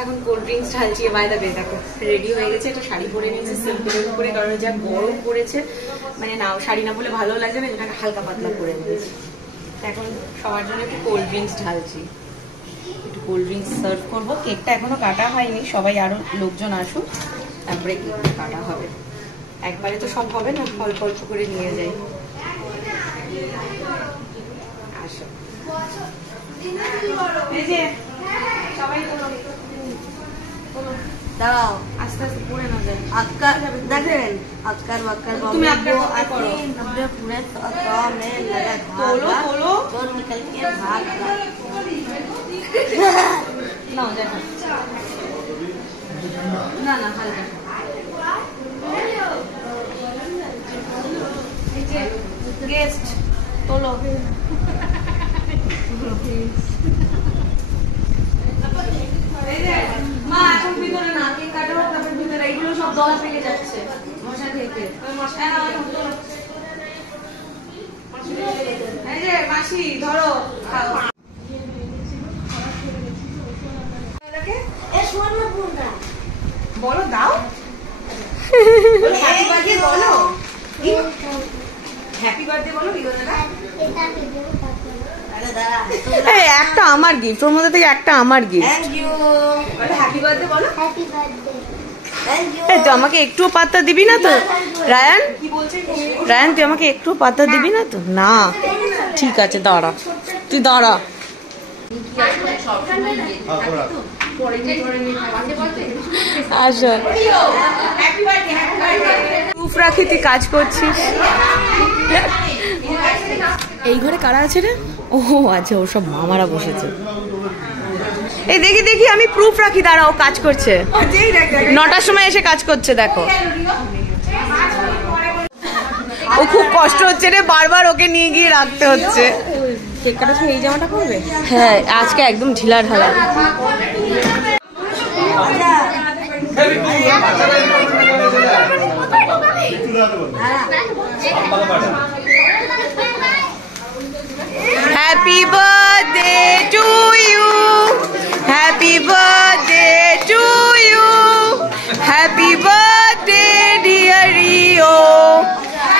এখন cold drinks ঢালছি। বাইরে দেখো রেডি হয়ে গেছে, এটা শাড়ি পরে নিয়েছে সিম্পলের উপরে, কারণ যা গরম পড়েছে, মানে না শাড়ি না বলে ভালো লাগছে না, এটাকে হালকা পাতলা করে নিয়েছি। এখন সবার জন্য একটু কোল্ড ড্রিঙ্কস ঢালছি, একটু কোল্ড ড্রিঙ্কস সার্ভ করবো। কেকটা এখনো কাটা হয়নি, সবাই আরো লোকজন আসুক তারপরে কেকটা কাটা হবে। একবারে তো সব হবে না, অল্প অল্প করে নিয়ে যাই। আসো দাঁড়াও, আস্তে আস্তে পড়ে না যায়। আক্কার দেখেন, আক্কার বাক্কার তুমি আক্কার বাক্কার করো। नब्बे पूरे तो में लगा তোলো তোলো तो निकल के भाग না দেখো, না না হালকা গেস্ট তোলো। মা এখন ভিতরে না, কেক কাটা হোক তারপর ভিতরে, এইগুলো সব দলা পেকে যাচ্ছে মশা থেকে। এই যে মাসি ধরো, খাও। বলো দাও, হ্যাপি বার্থডে বলো, হ্যাপি বার্থডে বলো। একটা আমার গিফট, ওর মধ্যে থেকে একটা আমার gift. Thank you, happy birthday বলো। Happy birthday. Thank you. এই তো আমাকে একটু পাত্তা দিবি না তো রায়ান? রায়ান তুই আমাকে একটু পাত্তা দিবি না তো? না ঠিক আছে দাঁড়া, তুই দাঁড়া। আসো প্রুফ রাখি, তুই কাজ করছিস। এই ঘরে কারা আছে রে? ও আচ্ছা, ও সব মামারা বসেছে। এই দেখি দেখি, আমি প্রুফ রাখি, দাঁড়া, ও কাজ করছে। 9টার সময় এসে কাজ করছে, দেখো। ও খুব কষ্ট হচ্ছে রে, বারবার ওকে নিয়ে গিয়ে রাখতে হচ্ছে। কেক কাটার সময় এই জামাটা পরবে? হ্যাঁ, আজকে একদম ঢিলা ঢালা। Happy birthday to you, happy birthday to you, happy birthday dear Rio,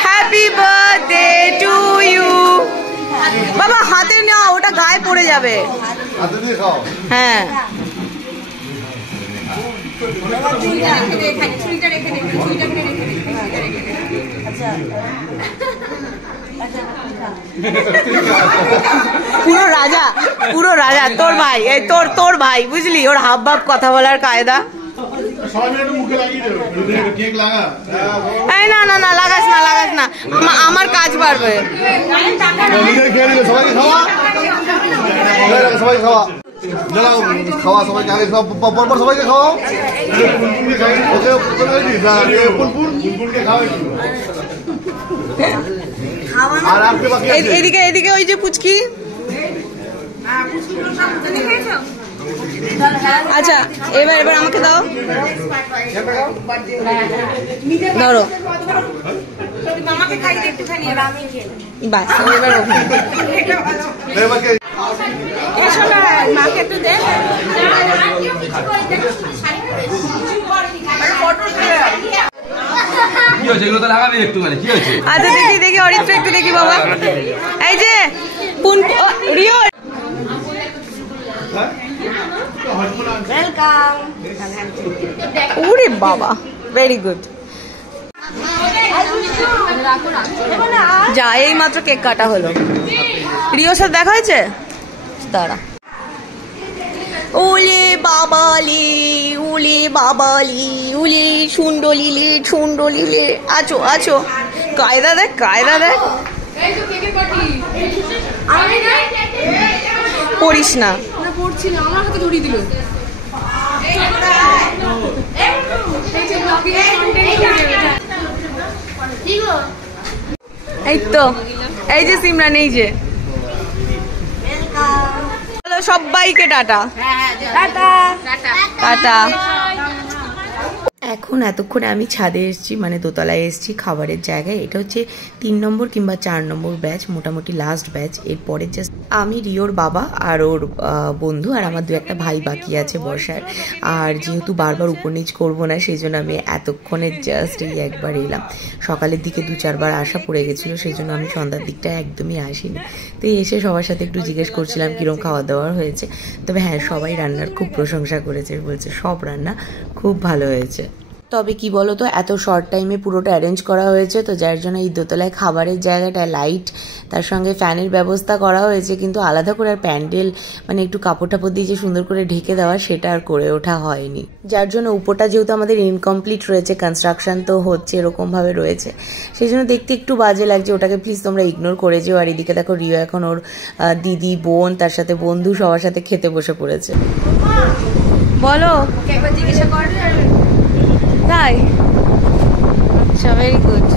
happy birthday to you. বাবা হাতে নাও, ওটা গায়ে পড়ে যাবে। হ্যাঁ পুরো রাজা, পুরো রাজা তোর ভাই, এই তোর ভাই, বুঝলি, ওর হাব ভাব কথা বলার কায়দা। এই না না না, লাগাস না লাগাস না, আমার কাজ বাড়বে। সবাই খাওয়া খাওয়া, সবাইকে আগে পরপর সবাইকে খাওয়াও। এদিকে এদিকে, ওই যে পুচকি। আচ্ছা এবার এবার আমাকে দাও, ধরো। বাস এবার মাকে একটু দে। আচ্ছা দেখি দেখি, অরিত্র একটু দেখি বাবা। এই যে রিও, वेलकम। ওরে বাবা, ভেরি গুড। যা, এই মাত্র কেক কাটা হলো। রিওর সাথে দেখা হয়েছে, দাঁড়া। ওলে বাবালি, উলে বাবালি, উলে সুন্দলিলে সুন্দলিলে। আছো আছো, কায়দা দেখ কায়দা দেখ। পড়িস না, পড়ছি না, আমার হাতে ধরিয়ে দিল। এই তো, এই যে সিমরান, এই যে সবাইকে টাটা টাটা টাটা। এখন এতক্ষণে আমি ছাদে এসেছি, মানে দোতলায় এসেছি খাবারের জায়গায়। এটা হচ্ছে 3 নম্বর কিংবা 4 নম্বর ব্যাচ, মোটামুটি লাস্ট ব্যাচ। এরপরে জাস্ট আমি, রিওর বাবা আর ওর বন্ধু আর আমার 2-1 ভাই বাকি আছে বসার। আর যেহেতু বারবার উপর নিচ করবো না, সেই জন্য আমি এতক্ষণে জাস্ট এই একবার এলাম। সকালের দিকে 2-4 বার আসা পড়ে গেছিলো, সেই জন্য আমি সন্ধ্যার দিকটা একদমই আসিনি। তো এসে সবার সাথে একটু জিজ্ঞেস করছিলাম কীরকম খাওয়া দাওয়া হয়েছে। তবে হ্যাঁ, সবাই রান্নার খুব প্রশংসা করেছে, বলছে সব রান্না খুব ভালো হয়েছে। তবে কি বলো তো, এত শর্ট টাইমে পুরোটা অ্যারেঞ্জ করা হয়েছে, তো যার জন্য এই দোতলায় খাবারের জায়গাটা, লাইট, তার সঙ্গে ফ্যানের ব্যবস্থা করা হয়েছে, কিন্তু আলাদা করে আর প্যান্ডেল মানে একটু কাপড় টাপড় দিয়ে যে সুন্দর করে ঢেকে দেওয়া, সেটা আর করে ওঠা হয়নি। যার জন্য উপরটা যেহেতু আমাদের ইনকমপ্লিট রয়েছে, কনস্ট্রাকশন তো হচ্ছে এরকমভাবে রয়েছে, সেই জন্য দেখতে একটু বাজে লাগছে। ওটাকে প্লিজ তোমরা ইগনোর করে যেও। আর এদিকে দেখো রিও এখন ওর দিদি, বোন, তার সাথে বন্ধু সবার সাথে খেতে বসে পড়েছে। বলো, একবার জিজ্ঞাসা কর। তাই? আচ্ছা, ভেরি গুড।